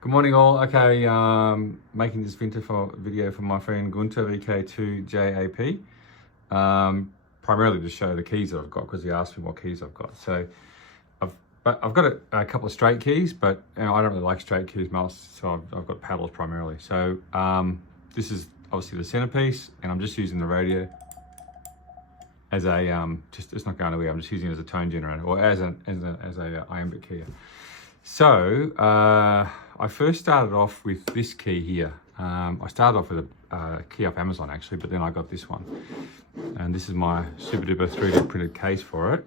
Good morning all. Okay, making this video for my friend Gunter VK2JAP. Primarily to show the keys that I've got because he asked me what keys I've got. So I've got a couple of straight keys, but I don't really like straight keys most, so I've got paddles primarily. So this is obviously the centerpiece, and I'm just using the radio as a it's not going away. I'm just using it as a tone generator or as a iambic key. So I first started off with this key here. I started off with a key off Amazon actually, but then I got this one. And this is my super duper 3D printed case for it.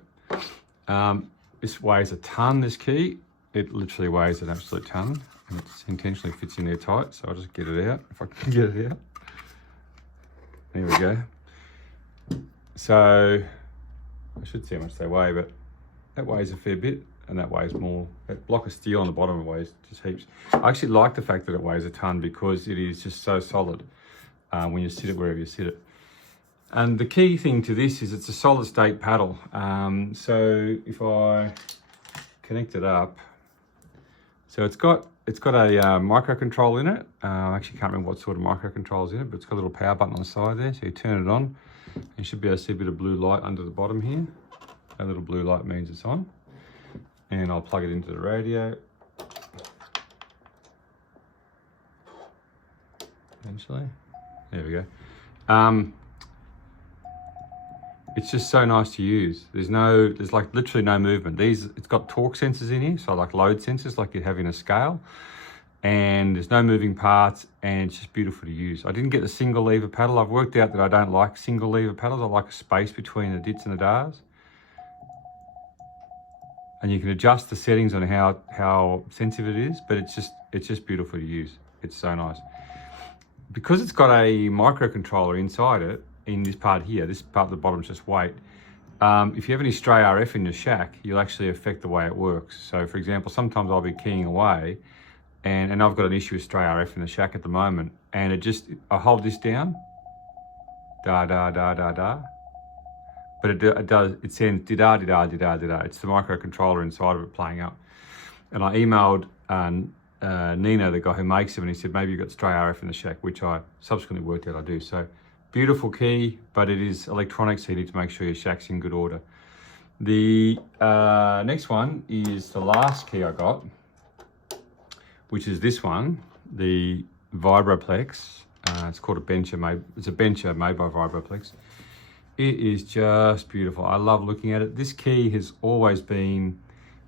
This weighs a ton, this key. It literally weighs an absolute ton. And it intentionally fits in there tight, so I'll just get it out, if I can get it out. There we go. So, I should see how much they weigh, but that weighs a fair bit. And that weighs more. That block of steel on the bottom weighs just heaps. I actually like the fact that it weighs a ton because it is just so solid when you sit it wherever you sit it. And the key thing to this is it's a solid state paddle. So if I connect it up, so it's got a microcontrol in it. I actually can't remember what sort of microcontrol is in it, but it's got a little power button on the side there. So you turn it on, and you should be able to see a bit of blue light under the bottom here. That little blue light means it's on. And I'll plug it into the radio. Eventually, there we go. It's just so nice to use. There's like literally no movement. It's got torque sensors in here, so like load sensors, like you have in a scale. And there's no moving parts, and it's just beautiful to use. I didn't get the single lever paddle. I've worked out that I don't like single lever paddles. I like a space between the dits and the dars. And you can adjust the settings on how sensitive it is, but it's just beautiful to use. It's so nice. Because it's got a microcontroller inside it, in this part here, this part at the bottom is just weight. If you have any stray RF in your shack, you'll actually affect the way it works. So for example, sometimes I'll be keying away and I've got an issue with stray RF in the shack at the moment, and I hold this down, da da da da da. But it sends di-da, di-da, di-da, di-da. It's the microcontroller inside of it playing up. And I emailed Nino, the guy who makes them, and he said, maybe you've got stray RF in the shack, which I subsequently worked out I do. So beautiful key, but it is electronic, so you need to make sure your shack's in good order. The next one is the last key I got, which is this one, the Vibroplex. It's called a bencher, it's a bencher made by Vibroplex. It is just beautiful. I love looking at it. This key has always been,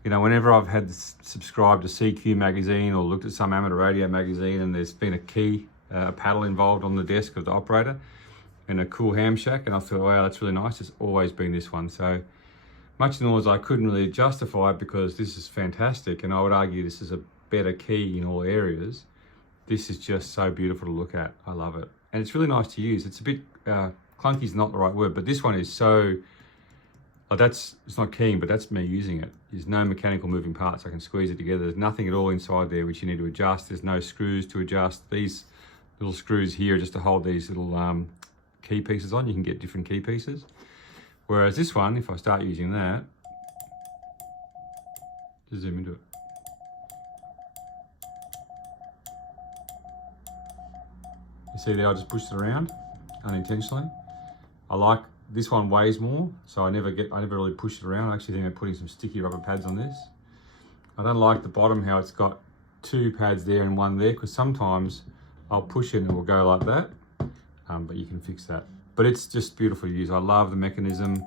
whenever I've had subscribed to CQ magazine or looked at some amateur radio magazine and there's been a key, a paddle involved on the desk of the operator and a cool ham shack, and I thought, wow, that's really nice. It's always been this one. So much in all as I couldn't really justify it because this is fantastic, and I would argue this is a better key in all areas. This is just so beautiful to look at. I love it. And it's really nice to use. It's a bit, clunky is not the right word, but this one is so, it's not keying, but that's me using it. There's no mechanical moving parts. I can squeeze it together. There's nothing at all inside there which you need to adjust. There's no screws to adjust. These little screws here just to hold these little key pieces on. You can get different key pieces. Whereas this one, if I start using that, just zoom into it. You see there, I just pushed it around unintentionally. I like this one weighs more, so I never really push it around. I actually think I'm putting some sticky rubber pads on this. I don't like the bottom how it's got two pads there and one there, because sometimes I'll push it and it will go like that, but you can fix that. But it's just beautiful to use. I love the mechanism.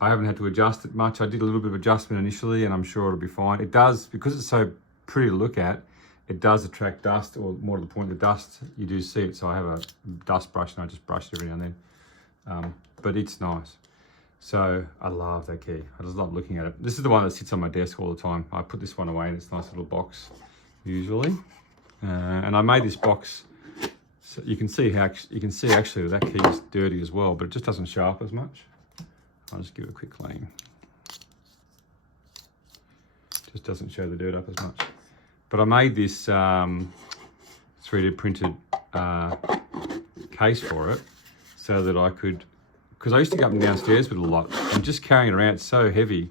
I haven't had to adjust it much. I did a little bit of adjustment initially and I'm sure it'll be fine. It does, because it's so pretty to look at, it does attract dust, or more to the point, the dust, you do see it. So I have a dust brush and I just brush it every now and then. But it's nice. So I love that key. I just love looking at it. This is the one that sits on my desk all the time. I put this one away in its nice little box, usually. And I made this box, so you can see actually that key is dirty as well, but it just doesn't show up as much. I'll just give it a quick clean. Just doesn't show the dirt up as much. But I made this 3D printed case for it so that I could, because I used to go up and downstairs with it a lot, and just carrying it around, it's so heavy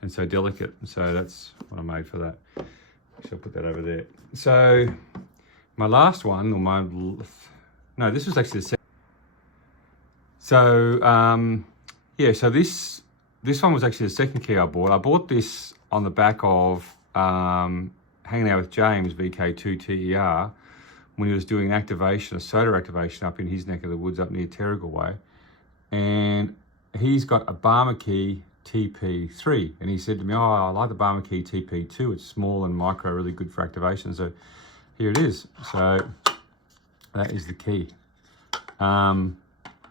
and so delicate. And so that's what I made for that. Actually, I'll put that over there. So my last one, no, this was actually the second. So yeah, so this one was actually the second key I bought. I bought this on the back of hanging out with James, VK2TER, when he was doing an activation, a soda activation up in his neck of the woods up near Terrigal Way. And he's got a Barmer key TP3. And he said to me, oh, I like the Barmer key TP2. It's small and micro, really good for activation. So here it is. So that is the key.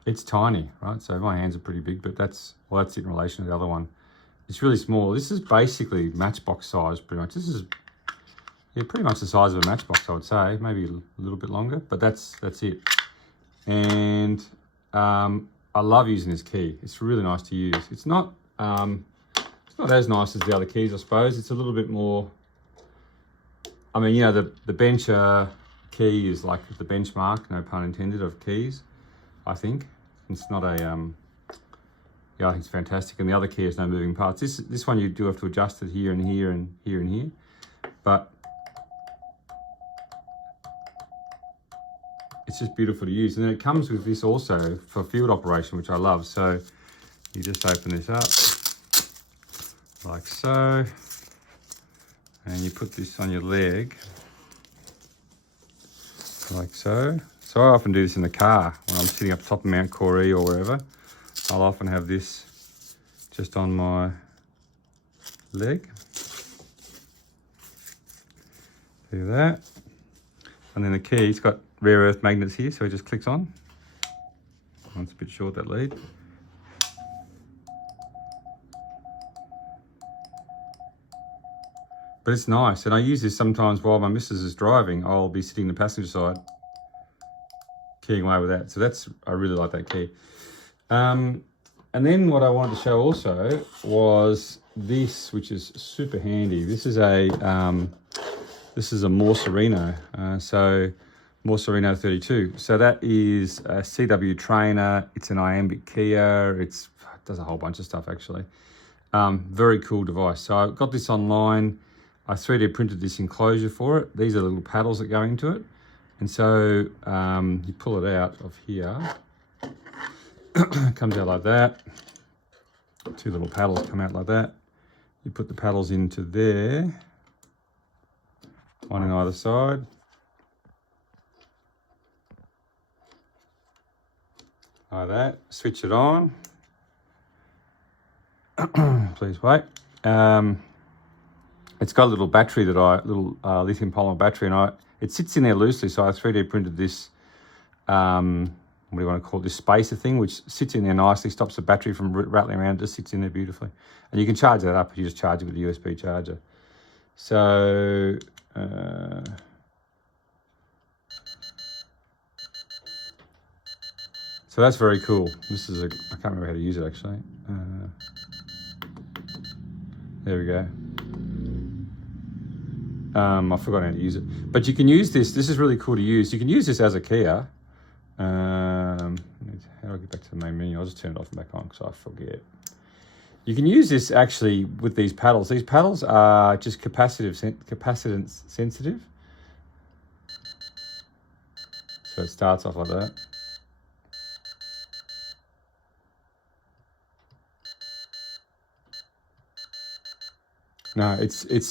It's tiny, right? So my hands are pretty big, but that's it in relation to the other one. It's really small. This is basically matchbox size, pretty much. This is, yeah, pretty much the size of a matchbox, I would say. Maybe a little bit longer, but that's it. And I love using this key. It's really nice to use. It's not as nice as the other keys, I suppose. It's a little bit more, I mean, you know, the bencher key is like the benchmark, no pun intended, of keys, I think. It's not a, yeah, I think it's fantastic. And the other key has no moving parts. This one you do have to adjust it here and here and here and here. But it's just beautiful to use. And then it comes with this also for field operation, which I love. So you just open this up like so. And you put this on your leg like so. So I often do this in the car when I'm sitting up top of Mount Corrie or wherever. I'll often have this just on my leg. Do that. And then the key, it's got rare earth magnets here, so it just clicks on. It's a bit short, that lead. But it's nice, and I use this sometimes while my missus is driving. I'll be sitting in the passenger side, keying away with that. So I really like that key. And then what I wanted to show also was this, which is super handy. This is a Morse. So Morse 32. So that is a CW trainer. It's an iambic keyer. It does a whole bunch of stuff actually. Very cool device. So I got this online. I 3D printed this enclosure for it. These are the little paddles that go into it. And so you pull it out of here. It comes out like that. Two little paddles come out like that. You put the paddles into there. One on either side. Like that. Switch it on. Please wait. It's got a little battery little lithium polymer battery, and it sits in there loosely. So I 3D printed this, what do you want to call it, this spacer thing, which sits in there nicely, stops the battery from rattling around, just sits in there beautifully. And you can charge that up if you just charge it with a USB charger. So, so that's very cool. This is I can't remember how to use it actually. There we go. I've forgotten how to use it. But you can use this. This is really cool to use. You can use this as a keyer. How do I get back to the main menu? I'll just turn it off and back on because I forget. You can use this actually with these paddles. These paddles are just capacitance sensitive. So it starts off like that. No, it's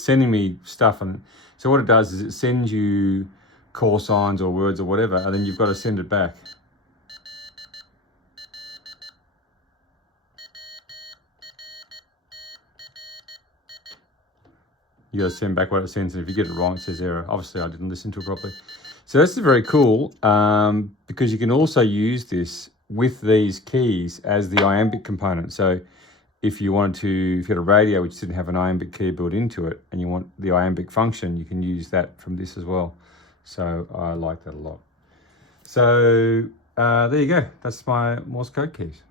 sending me stuff, and so what it does is it sends you call signs or words or whatever, and then you've got to send it back. You got to send back what it sends, and if you get it wrong, it says error. Obviously, I didn't listen to it properly. So this is very cool because you can also use this with these keys as the iambic component. So if you wanted to, if you had a radio which didn't have an iambic key built into it and you want the iambic function, you can use that from this as well. So I like that a lot. So there you go. That's my Morse code keys.